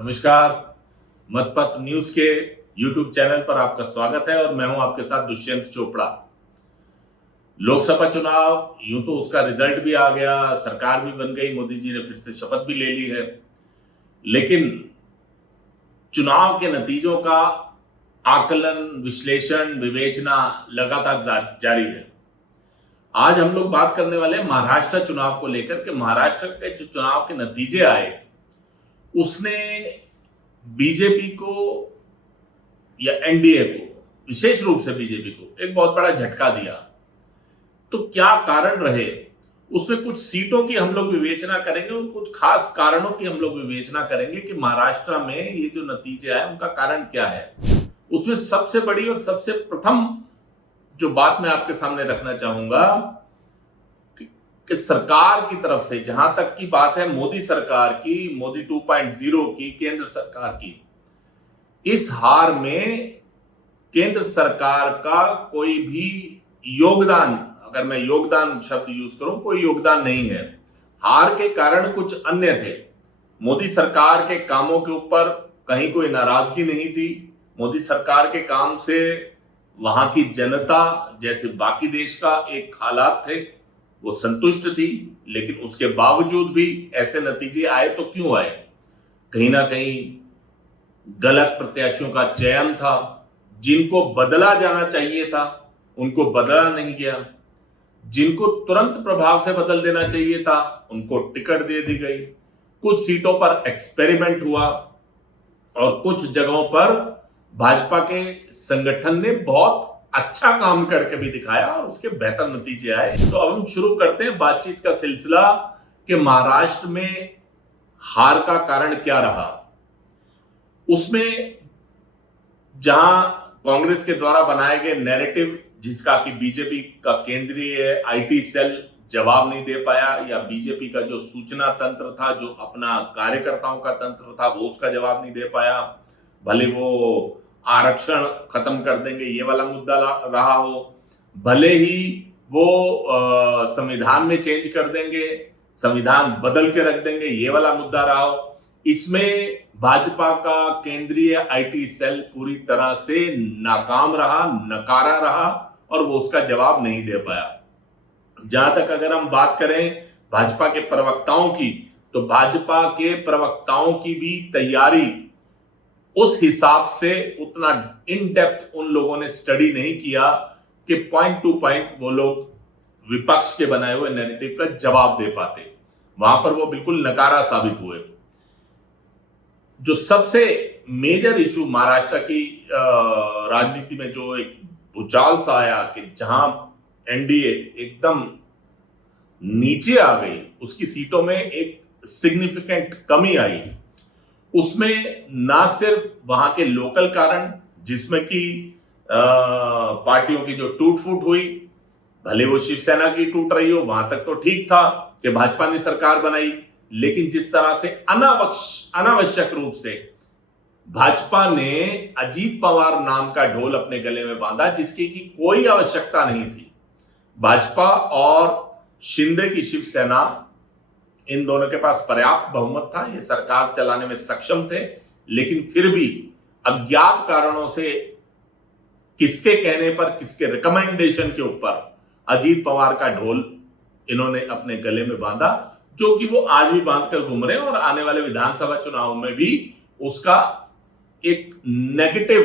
नमस्कार। मतपथ न्यूज के YouTube channel पर आपका स्वागत है और मैं हूं आपके साथ दुष्यंत चोपड़ा। लोकसभा चुनाव यूं तो उसका रिजल्ट भी आ गया, सरकार भी बन गई, मोदी जी ने फिर से शपथ भी ले ली है, लेकिन चुनाव के नतीजों का आकलन, विश्लेषण, विवेचना लगातार जारी है। आज हम लोग बात करने वाले हैं महाराष्ट्र चुनाव को लेकर के। महाराष्ट्र के जो चुनाव के नतीजे आए उसने बीजेपी को या एनडीए को, विशेष रूप से बीजेपी को एक बहुत बड़ा झटका दिया। तो क्या कारण रहे, उसमें कुछ सीटों की हम लोग विवेचना करेंगे और कुछ खास कारणों की हम लोग विवेचना करेंगे कि महाराष्ट्र में ये जो नतीजे आए उनका कारण क्या है। उसमें सबसे बड़ी और सबसे प्रथम जो बात मैं आपके सामने रखना चाहूंगा कि सरकार की तरफ से, जहां तक की बात है मोदी सरकार की, मोदी 2.0 की, केंद्र सरकार की, इस हार में केंद्र सरकार का कोई भी योगदान, अगर मैं योगदान शब्द यूज करूं, कोई योगदान नहीं है। हार के कारण कुछ अन्य थे। मोदी सरकार के कामों के ऊपर कहीं कोई नाराजगी नहीं थी। मोदी सरकार के काम से वहां की जनता, जैसे बाकी देश का एक हालात थे, वो संतुष्ट थी। लेकिन उसके बावजूद भी ऐसे नतीजे आए तो क्यों आए? कहीं ना कहीं गलत प्रत्याशियों का चयन था। जिनको बदला जाना चाहिए था उनको बदला नहीं गया। जिनको तुरंत प्रभाव से बदल देना चाहिए था उनको टिकट दे दी गई। कुछ सीटों पर एक्सपेरिमेंट हुआ और कुछ जगहों पर भाजपा के संगठन ने बहुत अच्छा काम करके भी दिखाया और उसके बेहतर नतीजे आए। तो अब हम शुरू करते हैं बातचीत का सिलसिला कि महाराष्ट्र में हार का कारण क्या रहा। उसमें जहां कांग्रेस के द्वारा बनाए गए नैरेटिव, जिसका कि बीजेपी का केंद्रीय आईटी सेल जवाब नहीं दे पाया, या बीजेपी का जो सूचना तंत्र था, जो अपना कार्यकर्ताओं का तंत्र था, वो उसका जवाब नहीं दे पाया। भले वो आरक्षण खत्म कर देंगे ये वाला मुद्दा रहा हो, भले ही वो संविधान में चेंज कर देंगे, संविधान बदल के रख देंगे ये वाला मुद्दा रहा हो, इसमें भाजपा का केंद्रीय आईटी सेल पूरी तरह से नाकाम रहा, नकारा रहा और वो उसका जवाब नहीं दे पाया। जहां तक अगर हम बात करें भाजपा के प्रवक्ताओं की, तो भाजपा के प्रवक्ताओं की भी तैयारी उस हिसाब से उतना इन डेप्थ उन लोगों ने स्टडी नहीं किया कि पॉइंट टू पॉइंट वो लोग विपक्ष के बनाए हुए नैरेटिव का जवाब दे पाते। वहां पर वो बिल्कुल नकारा साबित हुए। जो सबसे मेजर इशू महाराष्ट्र की राजनीति में जो एक भूचाल सा आया कि जहां एनडीए एकदम नीचे आ गई, उसकी सीटों में एक सिग्निफिकेंट कमी आई। उसमें ना सिर्फ वहां के लोकल कारण, जिसमें कि पार्टियों की जो टूट फूट हुई, भले वो शिवसेना की टूट रही हो, वहां तक तो ठीक था कि भाजपा ने सरकार बनाई, लेकिन जिस तरह से अनावश्यक रूप से भाजपा ने अजीत पवार नाम का ढोल अपने गले में बांधा, जिसकी की कोई आवश्यकता नहीं थी। भाजपा और शिंदे की शिवसेना, इन दोनों के पास पर्याप्त बहुमत था, ये सरकार चलाने में सक्षम थे, लेकिन फिर भी अज्ञात कारणों से, किसके कहने पर, किसके रिकमेंडेशन के ऊपर अजीत पवार का ढोल इन्होंने अपने गले में बांधा, जो कि वो आज भी बांध कर घूम रहे हैं और आने वाले विधानसभा चुनाव में भी उसका एक नेगेटिव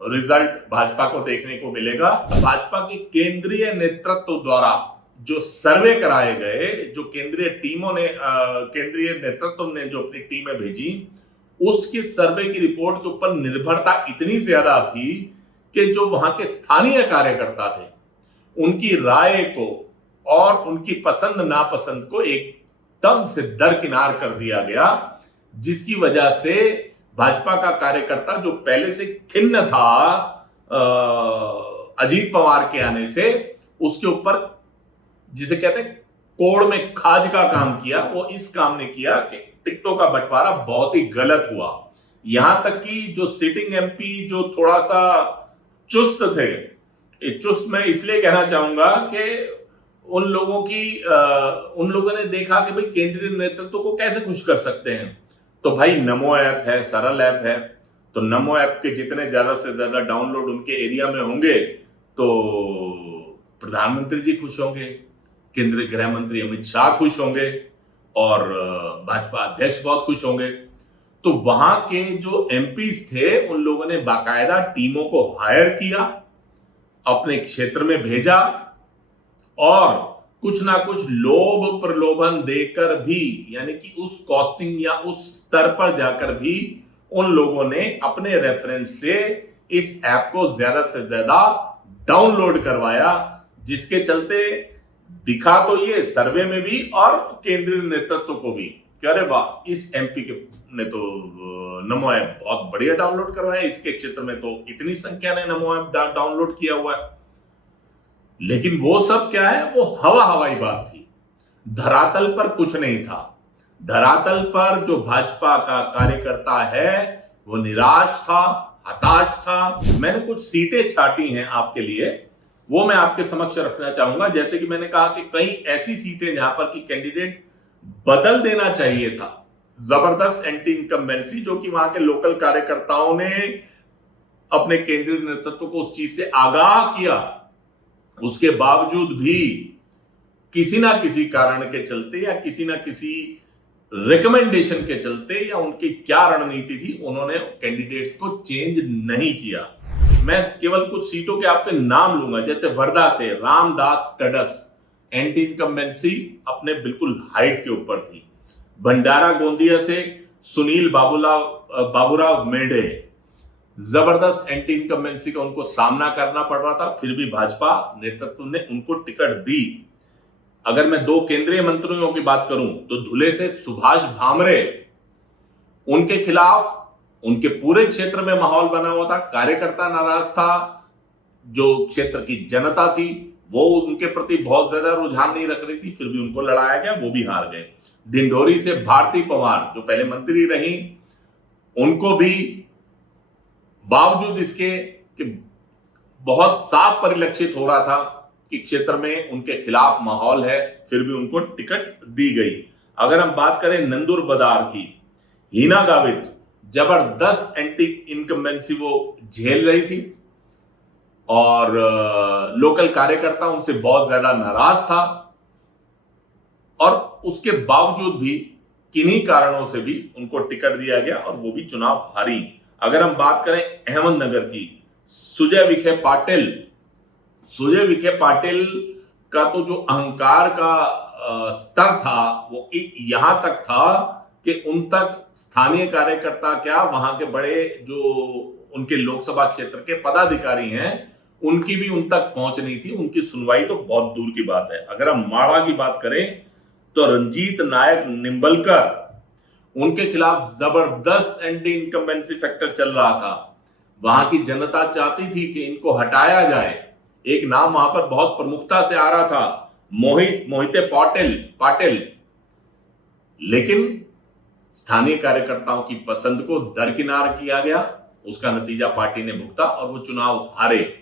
रिजल्ट भाजपा को देखने को मिलेगा। भाजपा के केंद्रीय नेतृत्व द्वारा जो सर्वे कराए गए, जो केंद्रीय टीमों ने, केंद्रीय नेतृत्व ने जो अपनी टीमें भेजी, उसकी सर्वे की रिपोर्ट के ऊपर निर्भरता इतनी ज्यादा थी कि जो वहां के स्थानीय कार्यकर्ता थे, उनकी राय को और उनकी पसंद नापसंद को एकदम से दरकिनार कर दिया गया, जिसकी वजह से भाजपा का कार्यकर्ता जो पहले से खिन्न था अजीत पवार के आने से, उसके ऊपर, जिसे कहते हैं कोड़ में खाज का काम किया, वो इस काम ने किया कि टिकटों का बंटवारा बहुत ही गलत हुआ। यहां तक कि जो सिटिंग एमपी जो थोड़ा सा चुस्त थे, चुस्त मैं इसलिए कहना चाहूंगा कि उन लोगों ने देखा कि भाई केंद्रीय नेतृत्व को कैसे खुश कर सकते हैं, तो भाई नमो ऐप है, सरल ऐप है, तो नमो ऐप के जितने ज्यादा से ज्यादा डाउनलोड उनके एरिया में होंगे तो प्रधानमंत्री जी खुश होंगे, केंद्रीय गृह मंत्री अमित शाह खुश होंगे और भाजपा अध्यक्ष बहुत खुश होंगे। तो वहां के जो एमपीज थे उन लोगों ने बाकायदा टीमों को हायर किया, अपने क्षेत्र में भेजा और कुछ ना कुछ लोभ प्रलोभन देकर भी, यानी कि उस कॉस्टिंग या उस स्तर पर जाकर भी उन लोगों ने अपने रेफरेंस से इस ऐप को ज्यादा से ज्यादा डाउनलोड करवाया, जिसके चलते दिखा तो ये सर्वे में भी और केंद्रीय नेतृत्व को भी कि अरे वाह, इस एमपी के ने तो नमो ऐप बहुत बढ़िया डाउनलोड करवाया, इसके क्षेत्र में तो इतनी संख्या ने नमो ऐप डाउनलोड किया हुआ है। लेकिन वो सब क्या है, वो हवाई बात थी, धरातल पर कुछ नहीं था। धरातल पर जो भाजपा का कार्यकर्ता है वो निराश था, हताश था। मैंने कुछ सीटें छाटी हैं आपके लिए, वो मैं आपके समक्ष रखना चाहूंगा। जैसे कि मैंने कहा कि कई ऐसी सीटें जहां पर कि कैंडिडेट बदल देना चाहिए था, जबरदस्त एंटी इनकम्बेंसी जो कि वहां के लोकल कार्यकर्ताओं ने अपने केंद्रीय नेतृत्व को उस चीज से आगाह किया, उसके बावजूद भी किसी ना किसी कारण के चलते या किसी ना किसी रिकमेंडेशन के चलते या उनकी क्या रणनीति थी, उन्होंने कैंडिडेट्स को चेंज नहीं किया। मैं केवल कुछ सीटों के आपके नाम लूंगा, जैसे वर्धा से रामदास टडस, एंटी इनकम्बेंसी अपने बिल्कुल हाइट के ऊपर थी। भंडारा गोंदिया से सुनील बाबूराव मेढ़े, जबरदस्त एंटी इनकम्बेंसी का उनको सामना करना पड़ रहा था, फिर भी भाजपा नेतृत्व ने उनको टिकट दी। अगर मैं दो केंद्रीय मंत्रियों की बात करूं तो धुले से सुभाष भामरे, उनके खिलाफ उनके पूरे क्षेत्र में माहौल बना हुआ था, कार्यकर्ता नाराज था, जो क्षेत्र की जनता थी वो उनके प्रति बहुत ज्यादा रुझान नहीं रख रही थी, फिर भी उनको लड़ाया गया, वो भी हार गए। डिंडोरी से भारती पवार जो पहले मंत्री रही, उनको भी बावजूद इसके कि बहुत साफ परिलक्षित हो रहा था कि क्षेत्र में उनके खिलाफ माहौल है, फिर भी उनको टिकट दी गई। अगर हम बात करें नंदुरबार की, हीना गावित, जबरदस्त एंटी इनकम्बेंसी वो झेल रही थी और लोकल कार्यकर्ता उनसे बहुत ज्यादा नाराज था और उसके बावजूद भी किन्हीं कारणों से भी उनको टिकट दिया गया और वो भी चुनाव हारी। अगर हम बात करें अहमदनगर की, सुजय विखे पाटिल का तो जो अहंकार का स्तर था वो यहां तक था कि उन तक स्थानीय कार्यकर्ता क्या, वहां के बड़े जो उनके लोकसभा क्षेत्र के पदाधिकारी हैं उनकी भी उन तक पहुंच नहीं थी, उनकी सुनवाई तो बहुत दूर की बात है। अगर हम माड़ा की बात करें तो रंजीत नायक निंबलकर, उनके खिलाफ जबरदस्त एंटी इनकम्बेंसी फैक्टर चल रहा था, वहां की जनता चाहती थी कि इनको हटाया जाए। एक नाम वहां पर बहुत प्रमुखता से आ रहा था, मोहिते पाटिल, लेकिन स्थानीय कार्यकर्ताओं की पसंद को दरकिनार किया गया, उसका नतीजा पार्टी ने भुगता और वो चुनाव हारे।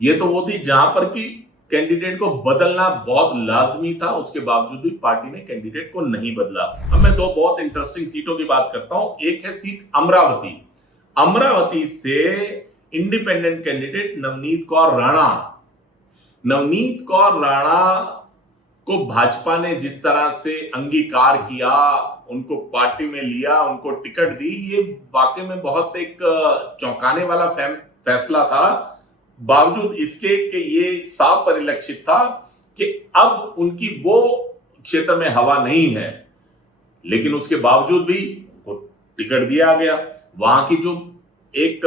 ये तो वो थी जहां पर कि कैंडिडेट को बदलना बहुत लाजमी था, उसके बावजूद भी पार्टी ने कैंडिडेट को नहीं बदला। अब मैं दो बहुत इंटरेस्टिंग सीटों की बात करता हूं। एक है सीट अमरावती से इंडिपेंडेंट कैंडिडेट नवनीत कौर राणा को भाजपा ने जिस तरह से अंगीकार किया, उनको पार्टी में लिया, उनको टिकट दी, ये वाकई में बहुत एक चौंकाने वाला फैसला था। बावजूद इसके कि ये साफ परिलक्षित था कि अब उनकी वो क्षेत्र में हवा नहीं है, लेकिन उसके बावजूद भी उनको टिकट दिया गया। वहां की जो एक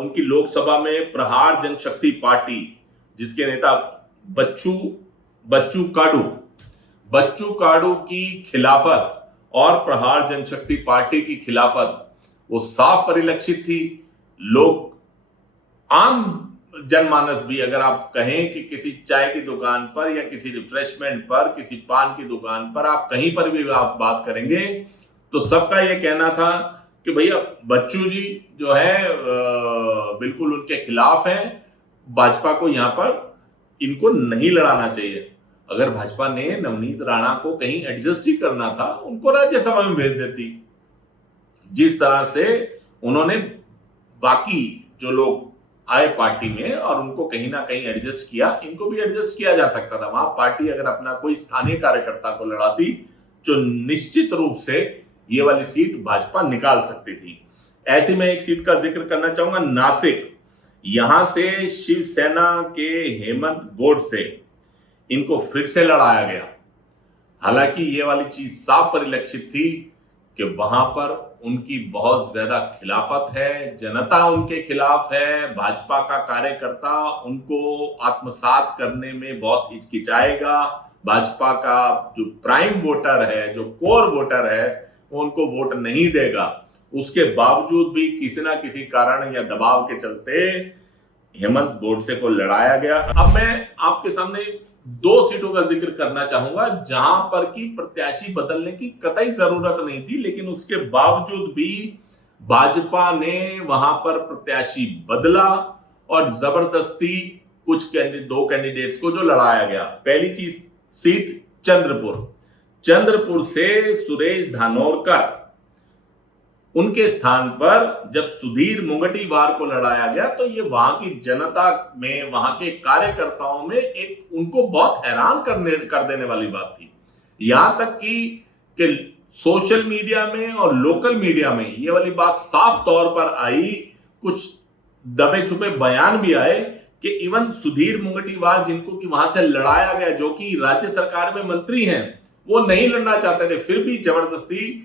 उनकी लोकसभा में प्रहार जनशक्ति पार्टी, जिसके नेता बच्चू काडू की खिलाफत और प्रहार जनशक्ति पार्टी की खिलाफत वो साफ परिलक्षित थी। लोग, आम जनमानस भी, अगर आप कहें कि किसी चाय की दुकान पर या किसी रिफ्रेशमेंट पर, किसी पान की दुकान पर, आप कहीं पर भी आप बात करेंगे तो सबका यह कहना था कि भैया बच्चू जी जो है बिल्कुल उनके खिलाफ हैं, भाजपा को यहां पर इनको नहीं लड़ाना चाहिए। अगर भाजपा ने नवनीत राणा को कहीं एडजस्ट ही करना था, उनको राज्यसभा में भेज देती, जिस तरह से उन्होंने बाकी जो लोग आए पार्टी में और उनको कहीं ना कहीं एडजस्ट किया, इनको भी एडजस्ट किया जा सकता था। वहां पार्टी अगर अपना कोई स्थानीय कार्यकर्ता को लड़ाती जो निश्चित रूप से ये वाली सीट भाजपा निकाल सकती थी। ऐसे में एक सीट का जिक्र करना चाहूंगा, नासिक। यहां से शिवसेना के हेमंत गोडसे इनको फिर से लड़ाया गया। हालांकि ये वाली चीज साफ परिलक्षित थी कि वहां पर उनकी बहुत ज्यादा खिलाफत है, जनता उनके खिलाफ है, भाजपा का कार्यकर्ता उनको आत्मसात करने में बहुत हिचकिचाएगा, भाजपा का जो प्राइम वोटर है, जो कोर वोटर है, वो उनको वोट नहीं देगा। उसके बावजूद भी किसी ना किसी कारण या दबाव के चलते हेमंत गोडसे को लड़ाया गया। अब मैं आपके सामने दो सीटों का जिक्र करना चाहूंगा जहां पर की प्रत्याशी बदलने की कतई जरूरत नहीं थी, लेकिन उसके बावजूद भी भाजपा ने वहां पर प्रत्याशी बदला और जबरदस्ती दो कैंडिडेट्स को जो लड़ाया गया। पहली चीज, सीट चंद्रपुर से सुरेश धानोरकर, उनके स्थान पर जब सुधीर मुंगटीवार को लड़ाया गया तो ये वहां की जनता में, वहां के कार्यकर्ताओं में एक उनको बहुत हैरान कर देने वाली बात थी। यहां तक कि सोशल मीडिया में और लोकल मीडिया में ये वाली बात साफ तौर पर आई, कुछ दबे छुपे बयान भी आए कि इवन सुधीर मुंगटीवार जिनको कि वहां से लड़ाया गया, जो कि राज्य सरकार में मंत्री हैं, वो नहीं लड़ना चाहते थे, फिर भी जबरदस्ती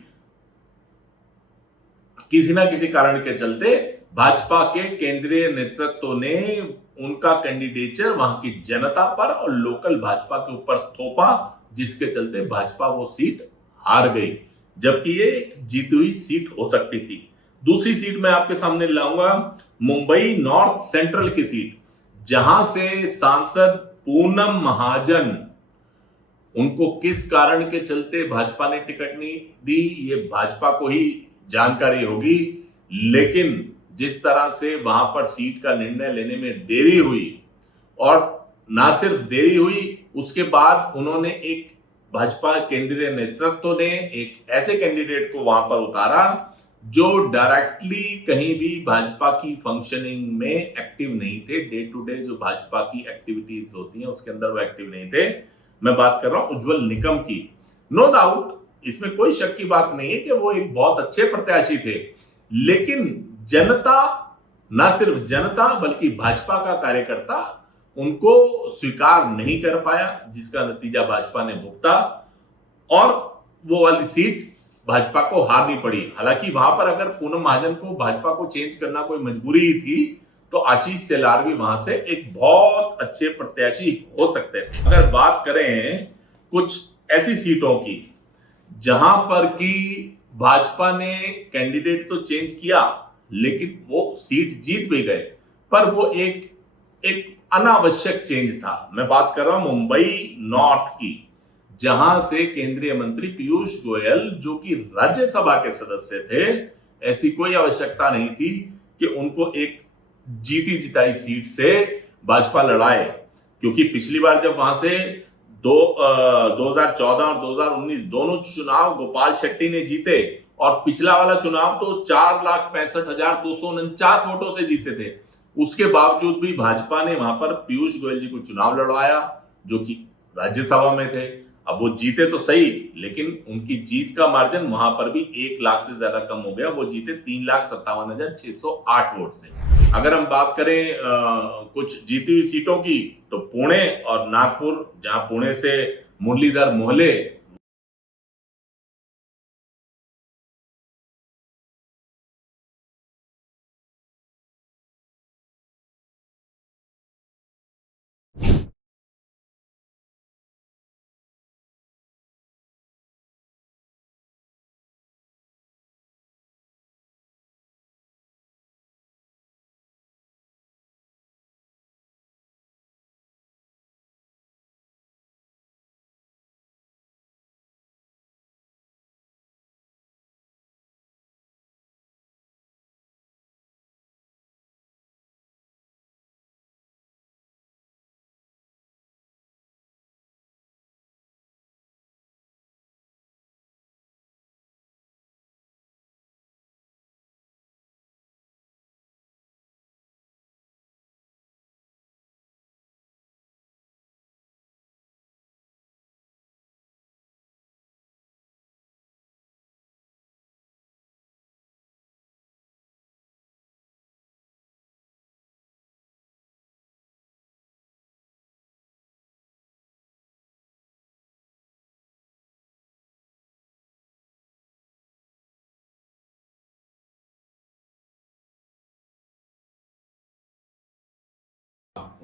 किसी ना किसी कारण के चलते भाजपा के केंद्रीय नेतृत्व ने उनका कैंडिडेचर वहां की जनता पर और लोकल भाजपा के ऊपर थोपा, जिसके चलते भाजपा वो सीट हार गई, जबकि ये एक जीती हुई सीट हो सकती थी। दूसरी सीट मैं आपके सामने लाऊंगा, मुंबई नॉर्थ सेंट्रल की सीट, जहां से सांसद पूनम महाजन, उनको किस कारण के चलते भाजपा ने टिकट नहीं दी ये भाजपा को ही जानकारी होगी, लेकिन जिस तरह से वहां पर सीट का निर्णय लेने में देरी हुई, और ना सिर्फ देरी हुई, उसके बाद उन्होंने एक भाजपा केंद्रीय नेतृत्व ने एक ऐसे कैंडिडेट को वहां पर उतारा जो डायरेक्टली कहीं भी भाजपा की फंक्शनिंग में एक्टिव नहीं थे, डे टू डे जो भाजपा की एक्टिविटीज होती हैं उसके अंदर वो एक्टिव नहीं थे। मैं बात कर रहा हूं उज्जवल निकम की। नो डाउट, इसमें कोई शक की बात नहीं है कि वो एक बहुत अच्छे प्रत्याशी थे, लेकिन जनता, ना सिर्फ जनता बल्कि भाजपा का कार्यकर्ता उनको स्वीकार नहीं कर पाया, जिसका नतीजा भाजपा ने भुगता और वो वाली सीट भाजपा को हारनी पड़ी। हालांकि वहां पर अगर पूनम महाजन को भाजपा को चेंज करना कोई मजबूरी ही थी तो आशीष सेलार भी वहां से एक बहुत अच्छे प्रत्याशी हो सकते थे। अगर बात करें कुछ ऐसी सीटों की जहां पर कि भाजपा ने कैंडिडेट तो चेंज किया लेकिन वो सीट जीत भी गए, पर वो एक एक अनावश्यक चेंज था। मैं बात कर रहा हूं मुंबई नॉर्थ की, जहां से केंद्रीय मंत्री पीयूष गोयल जो कि राज्यसभा के सदस्य थे, ऐसी कोई आवश्यकता नहीं थी कि उनको एक जीती जिताई सीट से भाजपा लड़ाए, क्योंकि पिछली बार जब वहां से 2014 और 2019 दोनों चुनाव गोपाल शेट्टी ने जीते और पिछला वाला चुनाव तो 4,65,249 वोटों से जीते थे, उसके बावजूद भी भाजपा ने वहां पर पीयूष गोयल जी को चुनाव लड़वाया जो कि राज्यसभा में थे। अब वो जीते तो सही, लेकिन उनकी जीत का मार्जिन वहां पर भी 1 लाख से ज्यादा कम हो गया, वो जीते 3,57,608 वोट से। अगर हम बात करें कुछ जीती हुई सीटों की, तो पुणे और नागपुर, जहां पुणे से मुरलीधर मोहले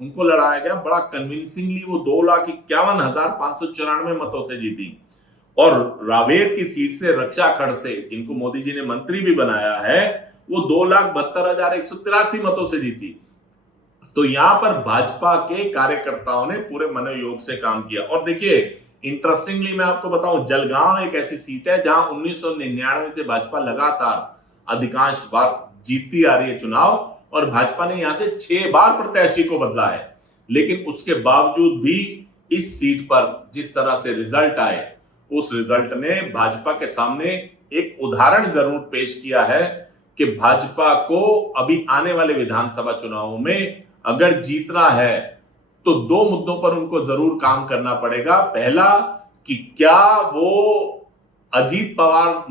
उनको लड़ाया गया बड़ा कन्विंसिंगली, वो 2,51,594 मतों से जीती। और रावेर की सीट से रक्षा खड़से, जिनको मोदी जी ने मंत्री भी बनाया है, वो 2,72,183 मतों से जीती। तो यहां पर भाजपा के कार्यकर्ताओं ने पूरे मनोयोग से काम किया। और देखिए, इंटरेस्टिंगली मैं आपको बताऊं, जलगांव एक ऐसी सीट है जहां 1999 से भाजपा लगातार अधिकांश बार जीतती आ रही है चुनाव, और भाजपा ने यहां से 6 बार प्रत्याशी को बदला है। लेकिन उसके बावजूद भी इस सीट पर जिस तरह से रिजल्ट आए, उस रिजल्ट ने भाजपा के सामने एक उदाहरण जरूर पेश किया है कि भाजपा को अभी आने वाले विधानसभा चुनावों में अगर जीतना है तो 2 मुद्दों पर उनको जरूर काम करना पड़ेगा। पहला, कि क्या वो अजीत पवार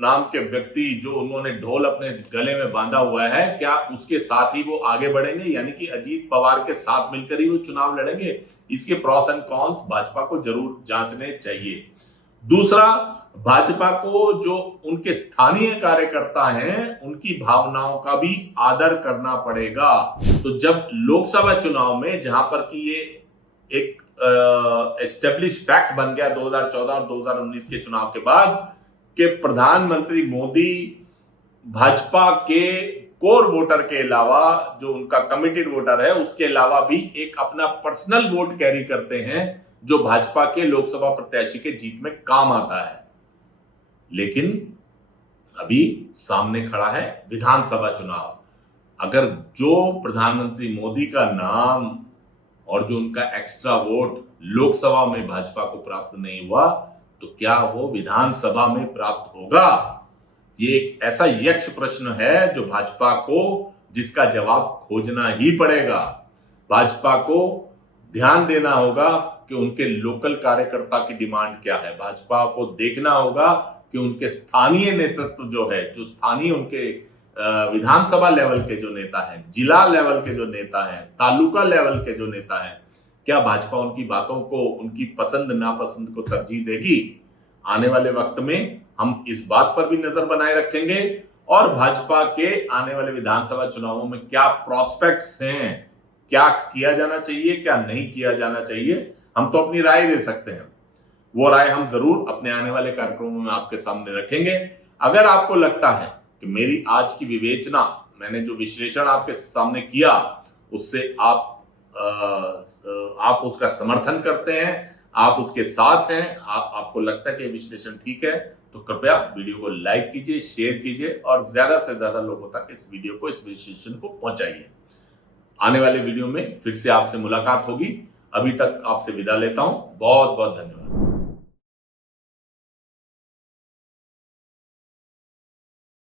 नाम के व्यक्ति जो उन्होंने ढोल अपने गले में बांधा हुआ है, क्या उसके साथ ही वो आगे बढ़ेंगे, यानी कि अजीत पवार के साथ मिलकर ही वो चुनाव लड़ेंगे। इसके प्रॉस एंड कॉन्स भाजपा को जरूर जांचने चाहिए। दूसरा, भाजपा को जो उनके स्थानीय कार्यकर्ता हैं, उनकी भावनाओं का भी आदर करना पड़ेगा। तो जब लोकसभा चुनाव में, जहां पर कि ये एक एस्टेब्लिश फैक्ट बन गया 2014 और 2019 के चुनाव के बाद, कि प्रधानमंत्री मोदी भाजपा के कोर वोटर के अलावा, जो उनका कमिटेड वोटर है, उसके अलावा भी एक अपना पर्सनल वोट कैरी करते हैं, जो भाजपा के लोकसभा प्रत्याशी के जीत में काम आता है। लेकिन अभी सामने खड़ा है विधानसभा चुनाव। अगर जो प्रधानमंत्री मोदी का नाम और जो उनका एक्स्ट्रा वोट लोकसभा में भाजपा को प्राप्त नहीं हुआ, तो क्या वो विधानसभा में प्राप्त होगा? ये एक ऐसा यक्ष प्रश्न है जो भाजपा को, जिसका जवाब खोजना ही पड़ेगा। भाजपा को ध्यान देना होगा कि उनके लोकल कार्यकर्ता की डिमांड क्या है। भाजपा को देखना होगा कि उनके स्थानीय नेतृत्व जो है, जो स्थानीय उनके विधानसभा लेवल के जो नेता हैं, जिला लेवल के जो नेता हैं, तालुका लेवल के जो नेता हैं, क्या भाजपा उनकी बातों को, उनकी पसंद नापसंद को तरजीह देगी? आने वाले वक्त में हम इस बात पर भी नजर बनाए रखेंगे, और भाजपा के आने वाले विधानसभा चुनावों में क्या प्रोस्पेक्ट्स हैं, क्या किया जाना चाहिए, क्या नहीं किया जाना चाहिए, हम तो अपनी राय दे सकते हैं। वो राय हम जरूर अपने आने वाले कार्यक्रमों में आपके सामने रखेंगे। अगर आपको लगता है कि मेरी आज की विवेचना, मैंने जो विश्लेषण आपके सामने किया, उससे आप उसका समर्थन करते हैं, आप उसके साथ हैं, आपको लगता है कि विश्लेषण ठीक है, तो कृपया वीडियो को लाइक कीजिए, शेयर कीजिए और ज्यादा से ज्यादा लोगों तक इस वीडियो को, इस विश्लेषण को पहुंचाइए। आने वाले वीडियो में फिर से आपसे मुलाकात होगी। अभी तक आपसे विदा लेता हूं। बहुत बहुत धन्यवाद।